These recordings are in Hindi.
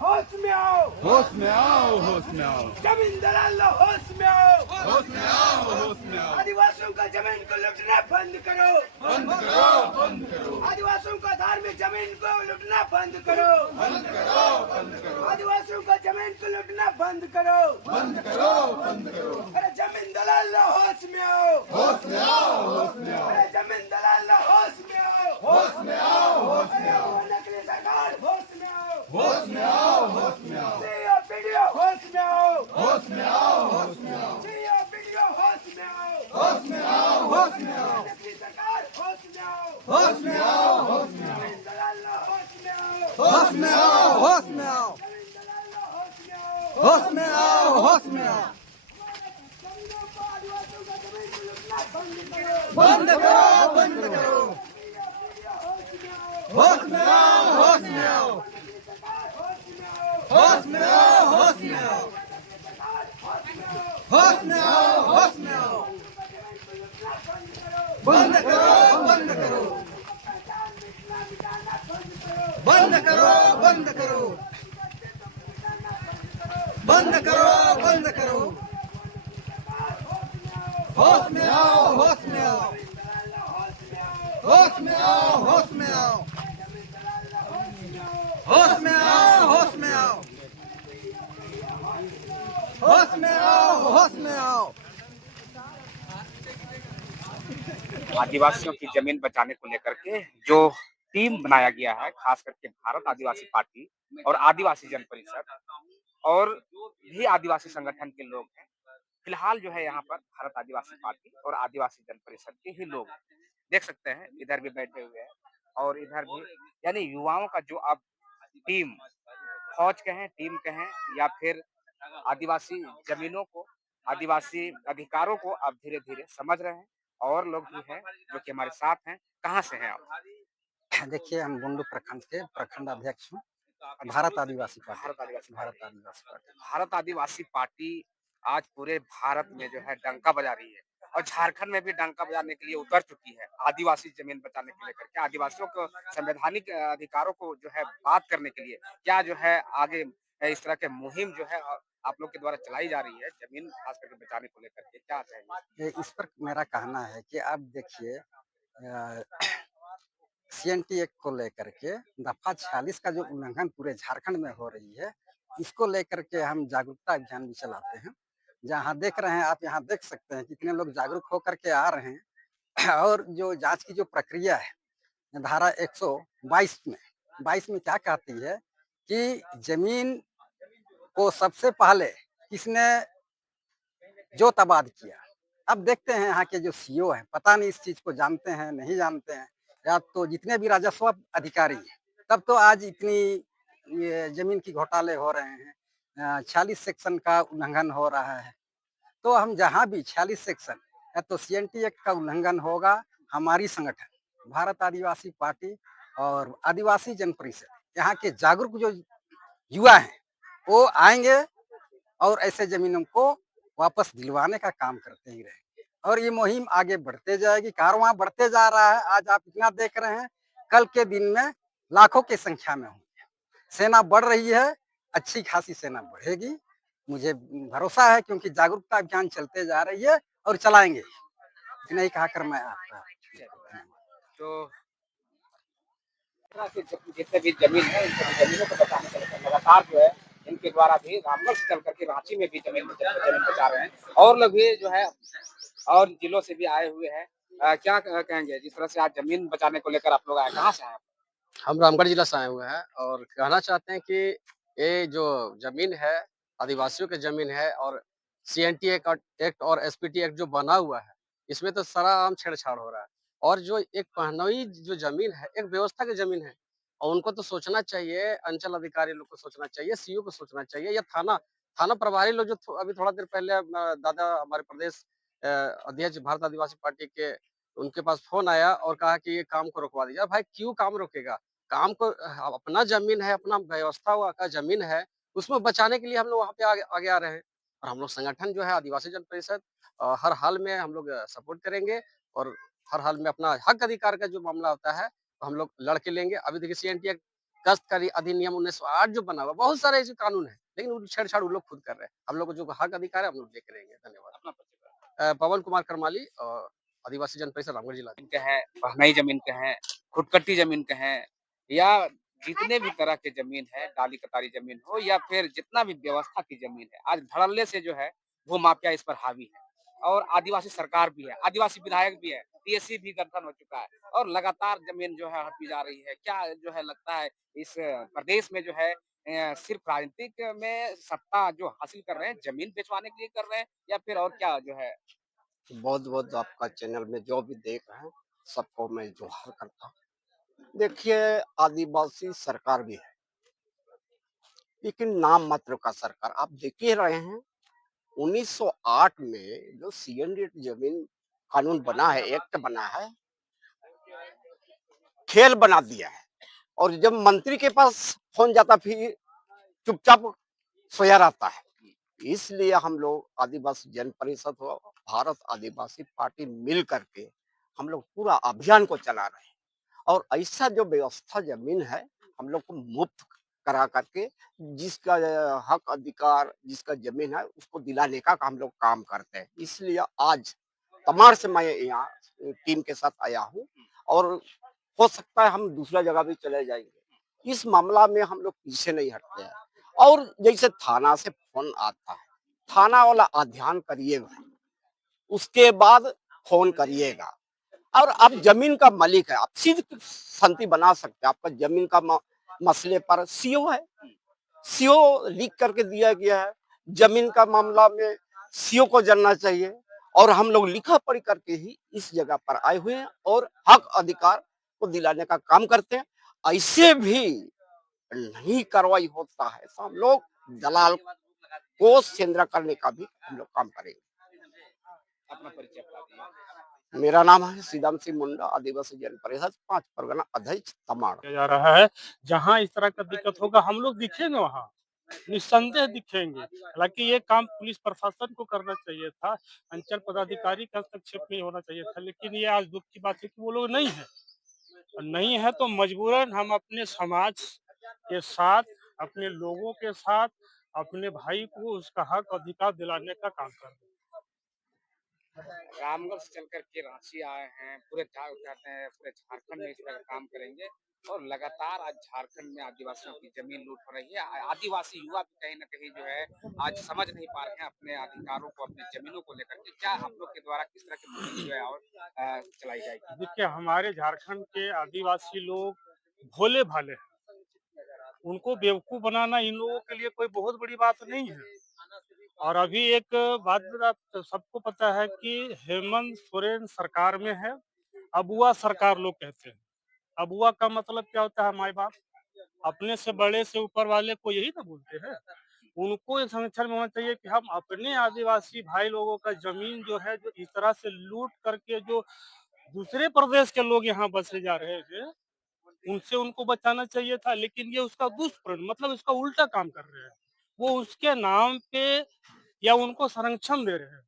होश में आओ, होश में आओ, होश में आओ, जमीन दलाल होश में आओ, होश में आओ, होश में आओ, आदिवासियों का जमीन को लूटना बंद करो, बंद करो, बंद करो, आदिवासियों का धार्मिक जमीन को लूटना बंद करो, बंद करो, बंद करो, आदिवासियों का जमीन को लूटना बंद करो, बंद करो, बंद करो, अरे जमीन दलाल होश में आओ, होश में आओ, होश में आओ, अरे जमीन दलाल होश में आओ, होश में आओ, होश में आओ, अरे नकली सरकार होश में आओ, होश में आओ, होश में आओ, सीओ वीडियो होश में आओ, होश में आओ, होश में आओ, सीओ वीडियो होश में आओ, होश में आओ, होश में आओ, नकली सरकार होश में आओ, होश में आओ, होश में आओ, जमीन दलाल होश में आओ, होश में आओ, होश में आओ, जमीन दलाल होश में आओ, होश में आओ, होश में आओ, जमीनों को आदिवासियों का जमीन को लूटना बंद करो, बंद करो, बंद करो, वीडियो होश में आओ, होश में आओ, होश में आओ, नकली सरकार होश में आओ, होश में आओ, होश में आओ, नकली सरकार होश में आओ, होश में आओ, होश में आओ, जमीन को लूटना बंद करो, बंद करो, बंद करो, पहचान मिटाना बंद करो, बंद करो, बंद करो, बंद करो, बंद करो, होश में आओ, होश में आओ, होश में आओ, होश में आओ, होश में आओ, होश में आओ, होश में आओ, होश में आओ। आदिवासियों की जमीन बचाने को लेकर के जो टीम बनाया गया है, खास करके भारत आदिवासी पार्टी और आदिवासी जन परिषद और भी आदिवासी संगठन के लोग हैं। फिलहाल जो है यहाँ पर भारत आदिवासी पार्टी और आदिवासी जन परिषद के ही लोग देख सकते हैं, इधर भी बैठे हुए हैं और इधर भी, यानी युवाओं का जो अब टीम, फौज कहें, टीम कहें या फिर आदिवासी जमीनों को, आदिवासी अधिकारों को अब धीरे-धीरे समझ रहे हैं और लोग भी हैं जो कि हमारे साथ हैं। कहाँ से हैं आप? देखिए, हम बुंडू प्रखंड के प्रखंड अध्यक्ष हूँ, भारत आदिवासी पार्टी। भारत आदिवासी भारत आदिवासी पार्टी। भारत आदिवासी पार्टी आज पूरे भारत में जो है डंका बजा रही है और झारखंड में भी डंका बजाने के लिए उतर चुकी है। आदिवासी जमीन बचाने को लेकर के, आदिवासियों को संवैधानिक अधिकारों को जो है बात करने के लिए क्या जो है आगे इस तरह के मुहिम जो है आप लोग के द्वारा चलाई जा रही है जमीन खास करके बचाने को लेकर के, क्या कहेंगे? इस पर मेरा कहना है कि आप देखिए, सीएनटी एक्ट को लेकर के दफा 46 का जो उल्लंघन पूरे झारखंड में हो रही है, इसको लेकर के हम जागरूकता अभियान भी चलाते हैं। जहाँ देख रहे हैं आप, यहाँ देख सकते हैं कितने लोग जागरूक होकर के आ रहे हैं। और जो जांच की जो प्रक्रिया है, धारा 122 में क्या कहती है कि जमीन को सबसे पहले किसने जोत आबाद किया। अब देखते हैं यहाँ के जो सीईओ हैं, पता नहीं इस चीज को जानते हैं नहीं जानते हैं, या तो जितने भी राजस्व अधिकारी हैं, तब तो आज इतनी ये जमीन की घोटाले हो रहे हैं। 46 सेक्शन का उल्लंघन हो रहा है। तो हम जहाँ भी 46 सेक्शन या तो सीएनटी एक्ट का उल्लंघन होगा, हमारी संगठन भारत आदिवासी पार्टी और आदिवासी जन परिषद, यहाँ के जागरूक जो युवा हैं, वो आएंगे और ऐसे जमीनों को वापस दिलवाने का काम करते ही रहेंगे। और ये मुहिम आगे बढ़ते जाएगी, कारवां बढ़ते जा रहा है। आज आप इतना देख रहे हैं, कल के दिन में लाखों की संख्या में होंगे। सेना बढ़ रही है, अच्छी खासी सेना बढ़ेगी, मुझे भरोसा है, क्योंकि जागरूकता अभियान चलते जा रही है और चलाएंगे। इतना ही कहकर मैं आपका तो जितने भी जमीन है, उन सभी जमीनों को बचाने के लिए लगातार जो है इनके द्वारा भी रामगढ़ से चल करके रांची में भी जमीन बचा रहे हैं और लोग भी जो है और जिलों से भी आए हुए हैं। क्या कहेंगे जिस तरह से आज जमीन बचाने को लेकर आप लोग आए, कहाँ से आए? हम रामगढ़ जिला से आए हुए हैं और कहना चाहते हैं कि ये जो जमीन है, आदिवासियों की जमीन है और सीएनटी एक्ट और एसपीटी एक्ट जो बना हुआ है, इसमें तो सराआम छेड़छाड़ हो रहा है। और जो एक पहनोई जो जमीन है, एक व्यवस्था की जमीन है और उनको तो सोचना चाहिए, अंचल अधिकारी लोग को सोचना चाहिए, सीईओ को सोचना चाहिए या थाना थाना प्रभारी लोग जो अभी थोड़ा देर पहले दादा हमारे प्रदेश अध्यक्ष भारत आदिवासी पार्टी के, उनके पास फोन आया और कहा कि ये काम को रुकवा दीजिए। भाई क्यों काम रोकेगा? काम को अपना जमीन है, अपना व्यवस्था हुआ का जमीन है, उसमें बचाने के लिए हम लोग वहाँ पे आगे आ रहे हैं। और हम लोग संगठन जो है आदिवासी जन परिषद हर हाल में हम लोग सपोर्ट करेंगे और हर हाल में अपना हक अधिकार का जो मामला होता है, तो हम लोग लड़ के लेंगे। अभी देखिए सीएनटी एक्ट काश्तकारी अधिनियम 1908 जो बना हुआ, बहुत सारे ऐसे कानून है, लेकिन वो छेड़छाड़ वो लोग खुद कर रहे हैं। हम लोग को जो हक अधिकार है हम लोग देख रहेंगे। धन्यवाद। अपना परिचय पवन कुमार करमाली, आदिवासी जन परिषद रामगढ़ जिला। जमीन का है, बहनई जमीन का है, खुदकट्टी जमीन का है, या जितने भी तरह के जमीन है, डाली कतारी जमीन हो या फिर जितना भी व्यवस्था की जमीन है, आज धड़ल्ले से जो है वो माफिया इस पर हावी है। और आदिवासी सरकार भी है, आदिवासी विधायक भी है, पीएससी भी गठन हो चुका है और लगातार जमीन जो है हड़पी जा रही है। क्या जो है लगता है इस प्रदेश में जो है सिर्फ राजनीतिक में सत्ता जो हासिल कर रहे हैं, जमीन बेचवाने के लिए कर रहे हैं या फिर और क्या जो है? बहुत बहुत आपका चैनल में जो भी देख रहे हैं सबको मैं जोहार करता हूँ। देखिए, आदिवासी सरकार भी है लेकिन नाम मात्र का सरकार। आप देख ही रहे हैं 1908 में जो सीएनडी जमीन कानून बना है, एक्ट बना है, खेल बना दिया है। और जब मंत्री के पास फोन जाता फिर चुपचाप सोया रहता है। इसलिए हम लोग आदिवासी जन परिषद हो, भारत आदिवासी पार्टी मिल करके हम लोग पूरा अभियान को चला रहे हैं। और ऐसा जो व्यवस्था जमीन है हम लोग को मुफ्त करा करके जिसका हक अधिकार जिसका जमीन है उसको दिलाने का हम लोग काम करते हैं। इसलिए आज तमार से मैं यहाँ टीम के साथ आया हूँ और हो सकता है हम दूसरा जगह भी चले जाएंगे। इस मामला में हम लोग पीछे नहीं हटते हैं। और जैसे थाना से फोन आता है, थाना वाला अध्ययन करिएगा, उसके बाद फोन करिएगा। और आप जमीन का मालिक है, आप सीध संति बना सकते हैं। आपका जमीन का मसले पर सीओ है, सीओ लिख करके दिया गया है। जमीन का मामला में सीओ को जानना चाहिए। और हम लोग लिखा पढ़ी करके ही इस जगह पर आए हुए हैं और हक अधिकार को दिलाने का काम करते हैं। ऐसे भी नहीं कार्रवाई होता है तो हम लोग दलाल को सेंद्रा करने का भी हम लोग काम करेंगे। अपना परिचय बता दीजिए। मेरा नाम है सीदाम सिंह मुंडा, आदिवासी जन परिषद 5 परगना अध्यक्ष तमाड़। किया जा रहा है। जहाँ इस तरह का दिक्कत होगा हम लोग दिखेंगे वहाँ, निस्संदेह दिखेंगे। हालांकि ये काम पुलिस प्रशासन को करना चाहिए था, अंचल पदाधिकारी का हस्तक्षेप नहीं होना चाहिए था, लेकिन ये आज दुख की बात है कि वो लोग नहीं है। और नहीं है तो मजबूरन हम अपने समाज के साथ, अपने लोगों के साथ, अपने भाई को उसका हक अधिकार दिलाने का काम कर रहे हैं। रामगढ़ से चल कर के रांची आए हैं, पूरे कहते हैं पूरे झारखंड में इस तरह का काम करेंगे और लगातार आज झारखंड में आदिवासियों की जमीन लूट हो रही है। आदिवासी युवा भी कहीं ना कहीं जो है आज समझ नहीं पा रहे हैं अपने अधिकारों को, अपनी जमीनों को लेकर के। क्या आप लोग के द्वारा किस तरह की मुहिम जो है और चलाई जाएगी? देखिए, हमारे झारखंड के आदिवासी लोग भोले भाले हैं, उनको बेवकूफ बनाना इन लोगों के लिए कोई बहुत बड़ी बात नहीं है। और अभी एक बात तो सबको पता है कि हेमंत सोरेन सरकार में है, अबुआ सरकार लोग कहते हैं। अबुआ का मतलब क्या होता है? माई बाप। अपने से बड़े से ऊपर वाले को यही ना बोलते हैं। उनको इस संरक्षण में होना चाहिए कि हम अपने आदिवासी भाई लोगों का जमीन जो है, जो इस तरह से लूट करके जो दूसरे प्रदेश के लोग यहाँ बसे जा रहे हैं, उनसे उनको बचाना चाहिए था। लेकिन ये उसका दुष्परिणाम, मतलब उसका उल्टा काम कर रहे हैं। वो उसके नाम पे या उनको संरक्षण दे रहे हैं।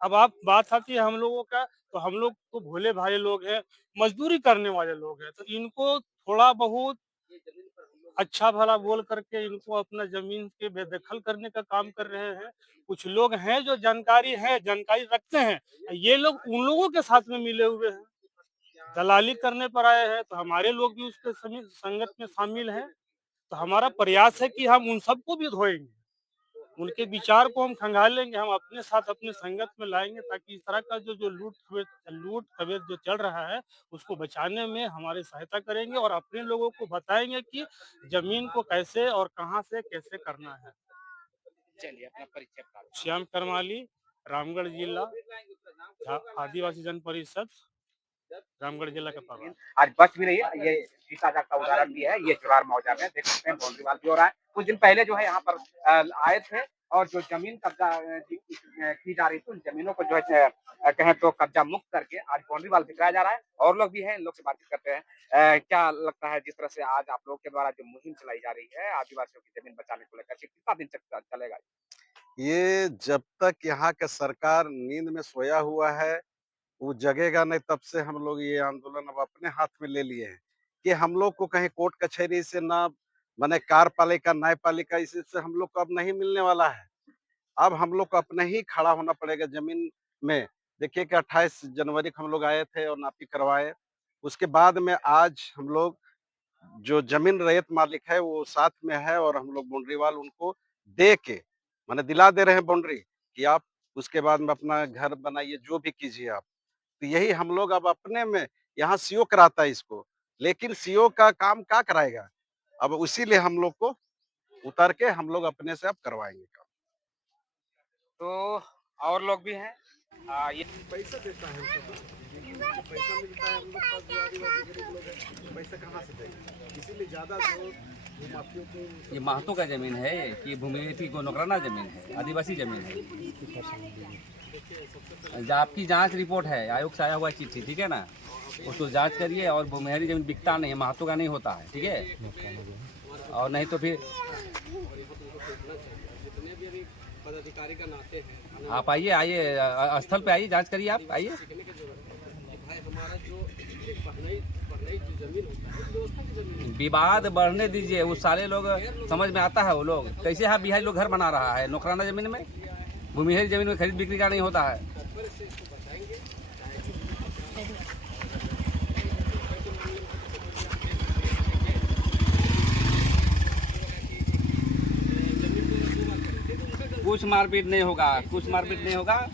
अब आप बात आती है हम लोगों का, तो हम लोग तो भोले भाले लोग हैं, मजदूरी करने वाले लोग हैं, तो इनको थोड़ा बहुत अच्छा भला बोल करके इनको अपना जमीन के बेदखल करने का काम कर रहे हैं। कुछ लोग हैं जो जानकारी रखते हैं, ये लोग उन लोगों के साथ में मिले हुए हैं, दलाली करने पर आए हैं। तो हमारे लोग भी उसके संगत में शामिल हैं। तो हमारा प्रयास है कि हम उन सबको भी धोएंगे, उनके विचार को हम खंगालेंगे, हम अपने साथ अपने संगत में लाएंगे, ताकि इस तरह का जो लूट खवेद जो चल रहा है उसको बचाने में हमारी सहायता करेंगे और अपने लोगों को बताएंगे कि जमीन को कैसे और कहां से कैसे करना है। चलिए अपना परिचय बता दीजिए। श्याम करमाली, रामगढ़ जिला, आदिवासी जन परिषद, रामगढ़ जिला का प्रभारी। आज बच भी नहीं है, ये जीता जागता उदाहरण भी है। ये जुरार मौजा में देख सकते हैं बाउंड्री वाल भी हो रहा है। कुछ दिन पहले जो है यहाँ पर आए थे और जो जमीन कब्जा की जा रही थी, उन जमीनों को जो है कहें तो कब्जा मुक्त करके आज बाउंड्री वाल दिखाया जा रहा है। और लोग भी हैं, इन लोग से बातचीत करते हैं। क्या लगता है जिस तरह से आज आप लोग के द्वारा जो मुहिम चलाई जा रही है आदिवासियों की जमीन बचाने को लेकर, कितना दिन तक चलेगा? ये जब तक यहाँ का सरकार नींद में सोया हुआ है, वो जगेगा नहीं। तब से हम लोग ये आंदोलन अब अपने हाथ में ले लिए हैं कि हम लोग को कहीं कोर्ट कचहरी से ना माने कार्यपालिका न्यायपालिका इससे हम लोग को अब नहीं मिलने वाला है। अब हम लोग को अपने ही खड़ा होना पड़ेगा जमीन में। देखिए कि 28 जनवरी को हम लोग आए थे और नापी करवाए। उसके बाद में आज हम लोग जो जमीन रैयत मालिक है वो साथ में है और हम लोग बाउंड्री वाल उनको दे के माने दिला दे रहे हैं बाउंड्री कि आप उसके बाद में अपना घर बनाइए, जो भी कीजिए आप। तो यही हम लोग अब अपने में यहाँ सीओ कराता है इसको, लेकिन सीओ का काम क्या कराएगा? अब इसीलिए हम लोग को उतर के हम लोग अपने से अब करवाएंगे काम। तो और लोग भी हैं। ये पैसा देता है हमको, जो पैसा मिलता है हम लोग पास जो आदिवासी गरीब लोग हैं, पैसा कहाँ से देंगे? इसीलिए ज्यादा जो माफियों को ये महतो का जमीन है कि भूमि को नौकराना जमीन है, आदिवासी जमीन है। आपकी जांच रिपोर्ट है, आयोग से आया हुआ चिट्ठी, ठीक है ना, उसको जांच करिए। और भूमिहरी जमीन बिकता नहीं है, महतो का नहीं होता है, ठीक है। और नहीं तो फिर जितने भी अभी पदाधिकारी का नाते हैं, आप आइए स्थल पे आइए, जांच करिए, आप आइए। भाई हमारा जो पढ़ने की जमीन होता है व्यवस्था की जमीन, विवाद बढ़ने दीजिए। उस साले लोग समझ में आता है, वो लोग कैसे यहाँ बिहारी लोग घर बना रहा है नौकराना जमीन में। भूमिहरी जमीन में खरीद बिक्री का नहीं होता है। कुछ मारपीट नहीं होगा, कुछ मारपीट नहीं होगा।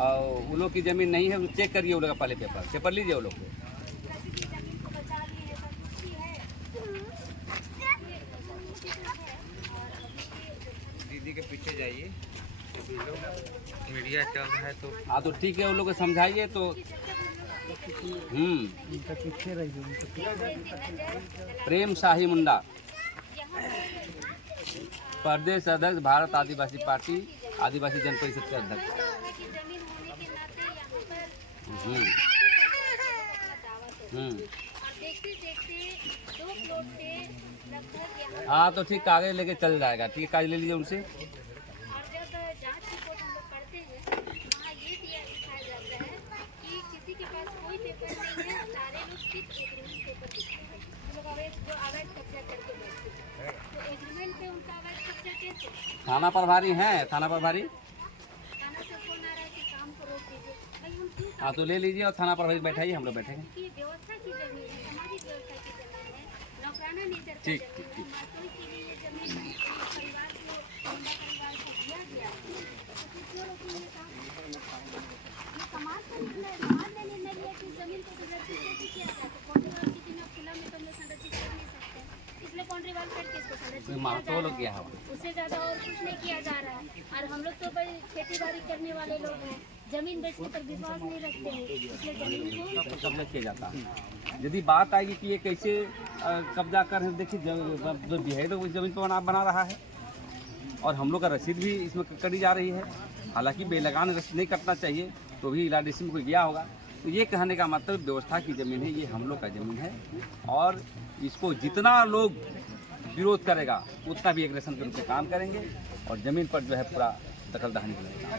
और वो लोग की जमीन नहीं है, चेक करिए वो लोग का पहले पेपर लीजिए वो लोग को। दीदी के पीछे जाइए, मीडिया चल रहा है तो। हाँ तो ठीक है, वो लोग को समझाइए तो। प्रेम शाही मुंडा, प्रदेश अध्यक्ष भारत आदिवासी पार्टी, आदिवासी जन परिषद के अध्यक्ष। हाँ तो ठीक, कागज लेके चल जाएगा, ठीक है, कागज ले लीजिए उनसे। थाना प्रभारी हैं, थाना प्रभारी। हाँ तो ले लीजिए और थाना प्रभारी बैठाइए, हम लोग बैठेंगे। ठीक ठीक ठीक। महतो लोग क्या है, उससे ज्यादा और कुछ नहीं किया जा रहा है। और हम लोग तो भाई खेती बाड़ी करने वाले लोग हैं, जमीन बेचने पर विश्वास नहीं रखते हैं, इसलिए जमीन को कब्जा किया जाता है। यदि बात आएगी कि ये कैसे कब्जा कर, देखिए जो बिहार उस जमीन पर बना रहा है और हम लोग का रसीद भी इसमें कटी जा रही है। हालांकि बेलगान रसीद नहीं कटना चाहिए, तो भी इलाडिसी में कोई गया होगा। तो ये कहने का मतलब व्यवस्था की ज़मीन है, ये हम लोग का ज़मीन है और इसको जितना लोग विरोध करेगा उतना भी एग्रेशन के रूप में काम करेंगे और ज़मीन पर जो है पूरा दखलदारी करेगा।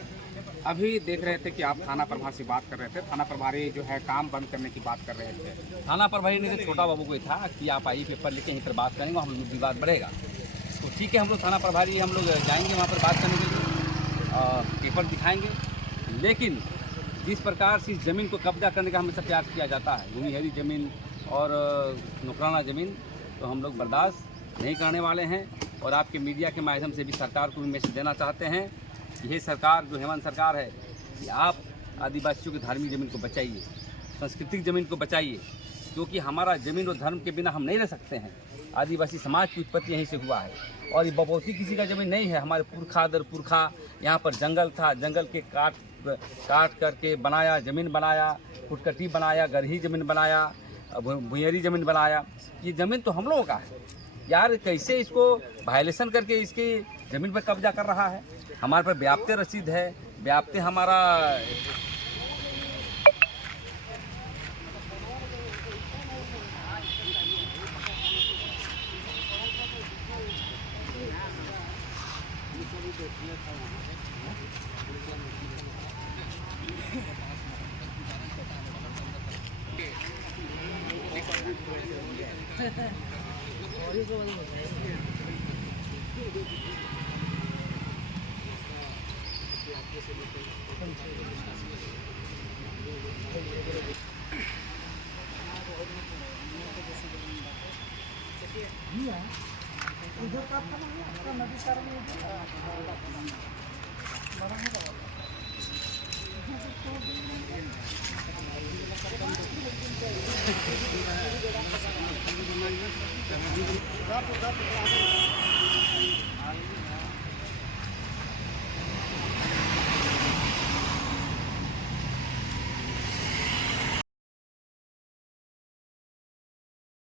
अभी देख रहे थे कि आप थाना प्रभारी से बात कर रहे थे, थाना प्रभारी जो है काम बंद करने की बात कर रहे थे। थाना प्रभारी ने तो छोटा बाबू को था कि आप आइए पेपर लेके यहीं पर बात करेंगे, हम लोग विवाद बढ़ेगा। तो ठीक है, हम लोग थाना प्रभारी हम लोग जाएंगे वहाँ पर बात करने के लिए, पेपर दिखाएंगे। लेकिन जिस प्रकार से इस ज़मीन को कब्जा करने का हमेशा प्रयास किया जाता है, भूमिहरी ज़मीन और नौकराना ज़मीन, तो हम लोग बर्दाश्त नहीं करने वाले हैं। और आपके मीडिया के माध्यम से भी सरकार को भी मैसेज देना चाहते हैं कि ये सरकार जो हेमंत सरकार है, कि आप आदिवासियों की धार्मिक ज़मीन को बचाइए, सांस्कृतिक ज़मीन को बचाइए, क्योंकि हमारा ज़मीन और धर्म के बिना हम नहीं रह सकते हैं। आदिवासी समाज की उत्पत्ति यहीं से हुआ है और ये बपौती किसी का ज़मीन नहीं है। हमारे पुरखा दर पुरखा यहाँ पर जंगल था, जंगल के काट करके बनाया, ज़मीन बनाया, फुटकटी बनाया, गरही ज़मीन बनाया, भुइयरी ज़मीन बनाया। ये ज़मीन तो हम लोगों का है यार, कैसे इसको वायलेशन करके इसकी ज़मीन पर कब्जा कर रहा है। हमारे पर व्याप्ते रसीद है, व्याप्ते हमारा